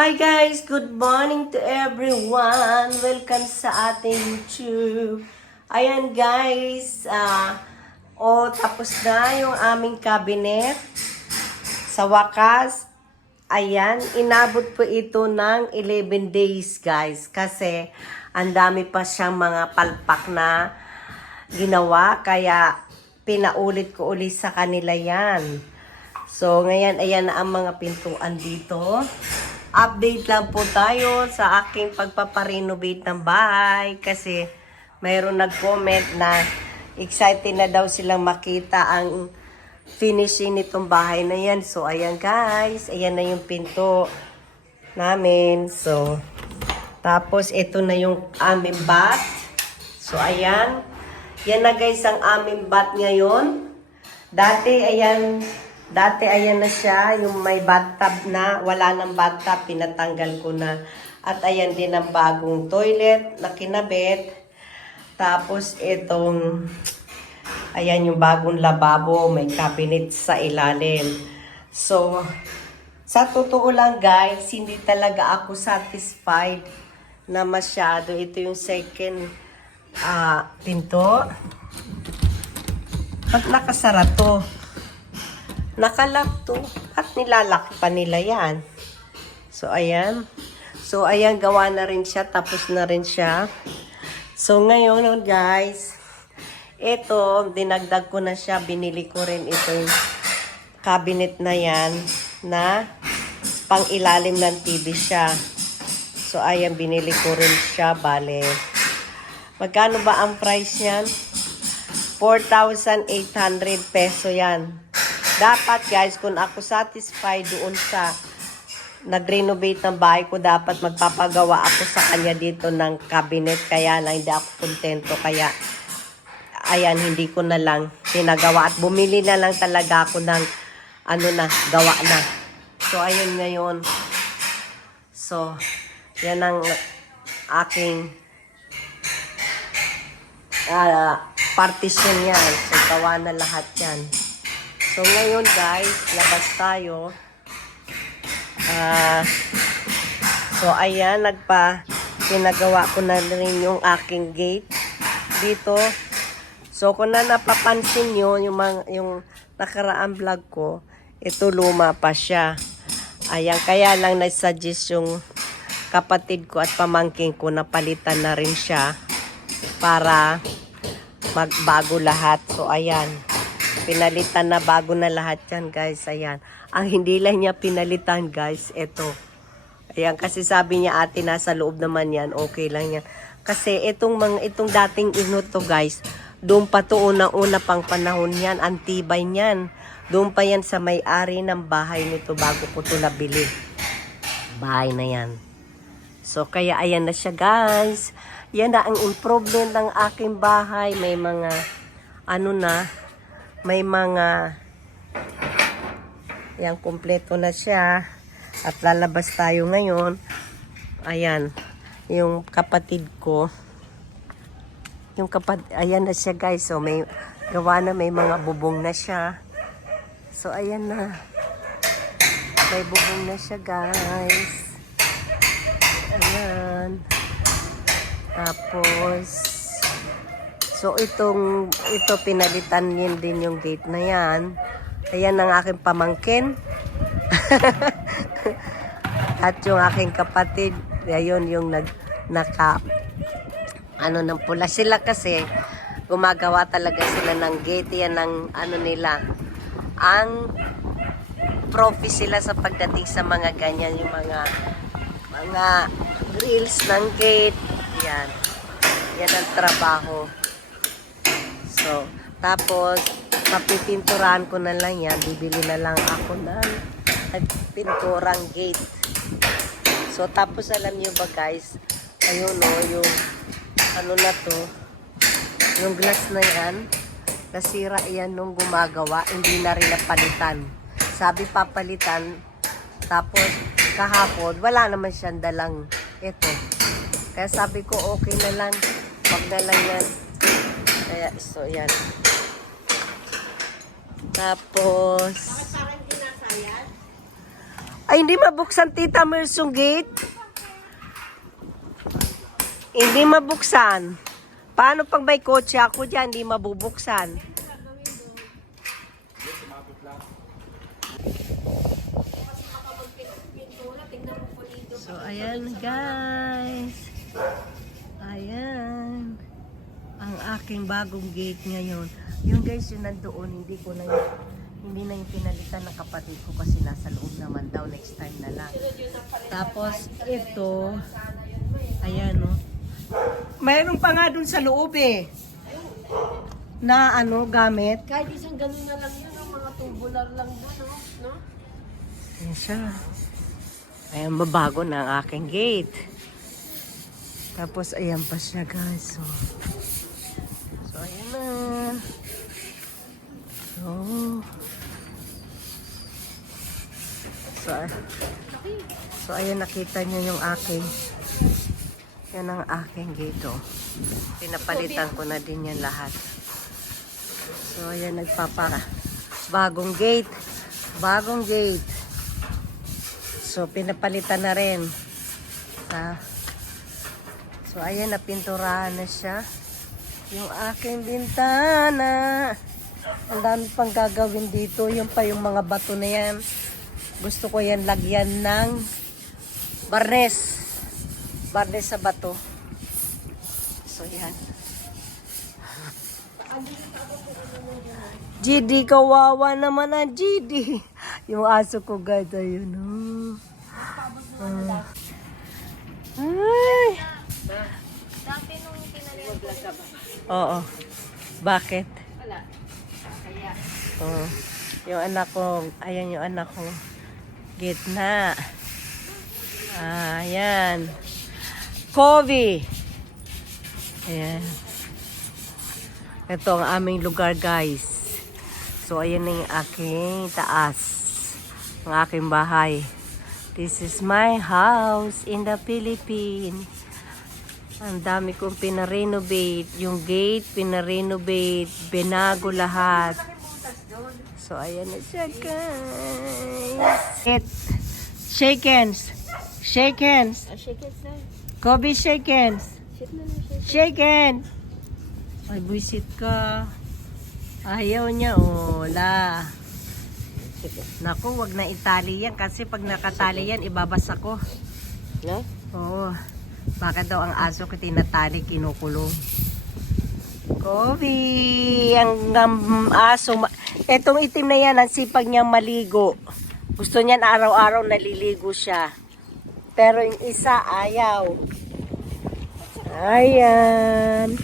Hi guys! Good morning to everyone! Welcome sa ating YouTube. Ayan guys, tapos na yung aming cabinet. Sa wakas, ayan, inabot po ito ng 11 days guys. Kasi ang dami pa siyang mga palpak na ginawa. Kaya pinaulit ko ulit sa kanila yan. So ngayon, ayan na ang mga pintuan dito. Update lang po tayo sa aking pagpaparenovate ng bahay kasi mayroon nag-comment na excited na daw silang makita ang finishing nitong bahay na yan. So, ayan guys, ayan na yung pinto namin. So, tapos ito na yung aming bath. So, ayan. Yan na guys ang aming bath ngayon. Dati, ayan na siya, yung may bathtub na, wala nang bathtub, pinatanggal ko na. At ayan din ang bagong toilet na kinabit. Tapos itong, ayan yung bagong lababo, may cabinet sa ilalim. So, sa totoo lang guys, hindi talaga ako satisfied na masyado. Ito yung second pinto. Pag nakasara to, nakalak to at nilalaki pa nila yan. So, ayan. So, ayan, gawa na rin siya. Tapos na rin siya. So, ngayon, guys, ito, dinagdag ko na siya. Binili ko rin ito yung cabinet na yan na pang ilalim ng TV siya. So, ayan, binili ko rin siya. Bale, magkano ba ang price yan? 4,800 peso yan. Dapat guys, kung ako satisfied doon sa nag-renovate ng bahay ko, dapat magpapagawa ako sa kanya dito ng cabinet. Kaya lang, hindi ako kontento. Kaya, ayan, hindi ko na lang pinagawa. At bumili na lang talaga ako ng, gawa na. So, ayun ngayon. So, yan ang aking partition yan. So, gawa na lahat yan. So, ngayon guys, labas tayo. So, ayan, pinagawa ko na rin yung aking gate dito. So, kung napapansin nyo, yung nakaraang vlog ko, ito luma pa siya. Ayan, kaya lang nasuggest yung kapatid ko at pamangking ko na palitan na rin siya para magbago lahat. So, ayan. Pinalitan na, bago na lahat yan guys. Ayan. Ang hindi lang niya pinalitan guys, ito. Ayan, kasi sabi niya ate nasa loob naman yan, okay lang yan. Kasi itong dating to guys, doon pa to unang-una pang panahon yan, antibay niyan. Doon pa yan sa may-ari ng bahay nito bago ko to nabili. Bahay na yan. So, kaya ayan na siya guys. Yan na ang improvement ng aking bahay. May mga, may mga, yan, kumpleto na siya. At lalabas tayo ngayon. Ayan, yung kapatid ko. Ayan na siya guys. So, may gawa na, may mga bubong na siya. So, ayan na. May bubong na siya guys. Ayan. Tapos, so ito pinalitan din yung gate na yan. Ayan ang aking pamangkin. At yung aking kapatid, ayun yung ng pula. Sila kasi, gumagawa talaga sila ng gate. Yan ang nila. Ang profi sila sa pagdating sa mga ganyan, yung mga grills ng gate. Yan. Yan ang trabaho. So, tapos, papipinturahan ko na lang yan. Bibili na lang ako ng pinturang gate. So, tapos alam nyo ba guys, ayun yung na to, yung glass na yan, nasira yan nung gumagawa, hindi na rin napalitan. Sabi papalitan, tapos kahapon, wala naman siyang dalang ito. Kaya sabi ko, okay na lang. Wag na lang yan. Kaya, so, yan. Tapos, Ay, hindi mabuksan, Tita Merce, yung gate. Hindi mabuksan. Paano pag may kotse ako dyan, hindi mabubuksan? So, ayan guys. Ayan. Ang aking bagong gate ngayon. Yung guys, yung nandoon, hindi na yung pinalitan ng kapatid ko kasi nasa loob naman daw, next time na lang. Tapos, ito, ayan o. Mayroon pa nga dun sa loob eh. Na gamit. Kahit isang ganun na lang yun, mga tubular lang doon, no? Ayan siya. Ayan, mabago na ang aking gate. Tapos, ayan pa siya guys. So ayan na. So, ayan, nakita nyo yung aking. Yan ang aking gate, oh. Pinapalitan ko na din yan lahat. So, ayan, bagong gate. Bagong gate. So, pinapalitan na rin. So, ayan, napinturahan na siya. Yung aking bintana. Ang dami pang gagawin dito. Yung pa yung mga bato na yan. Gusto ko yan lagyan ng barnes. Barnes sa bato. So, yan. GD, kawawa naman ang GD. Yung aso ko, guys. Ayun, Ay. Dati nung pinalihan ko. Oo. Bakit? Wala. Kaya. Oo. Yung anak ko, ayan yung anak ko. Gitna. Ayan. Kobe. Ayan. Ito ang aming lugar, guys. So, ayan na yung aking taas. Ang aking bahay. This is my house in the Philippines. Ang dami kong pinarenovate. Yung gate, pinarenovate. Binago lahat. So, ayan na siya, guys. Shake hands. Shake hands. Shake it, sir. Kobe, shake hands. Shake na lang, shake. Shake hands. Ay, buisit ka. Ayaw niya, ola. Naku, wag na itali yan. Kasi pag nakatali yan, ibabasa ko. No? Oo. Bakit daw ang aso ko tinatali, kinukulong? Kobe, ang aso. Etong itim na yan, ang sipag niyang maligo. Gusto niyan araw-araw naliligo siya. Pero yung isa, ayaw. Ayan.